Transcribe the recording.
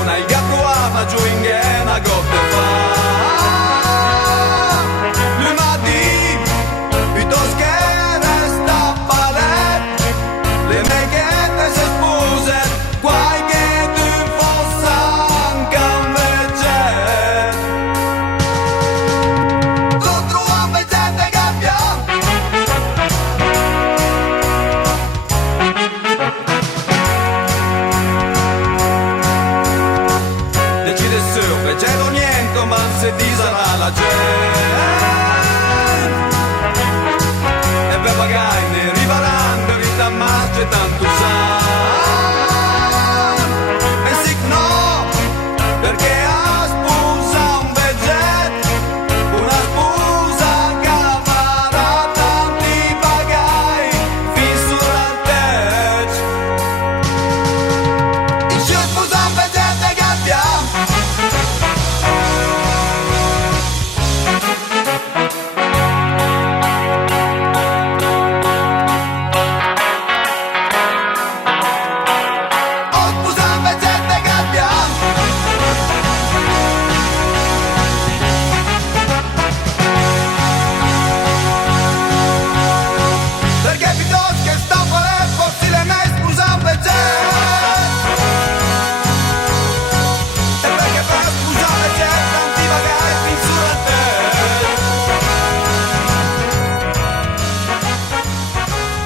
persona, il gatto ama giù in ghena, gotte fa. Lunedì, piuttosto che resta palet, le meghette si spose, guai che tu fosse anche invece. Tu trovi gente che decide su, leggero niente, ma se ti sarà la gente.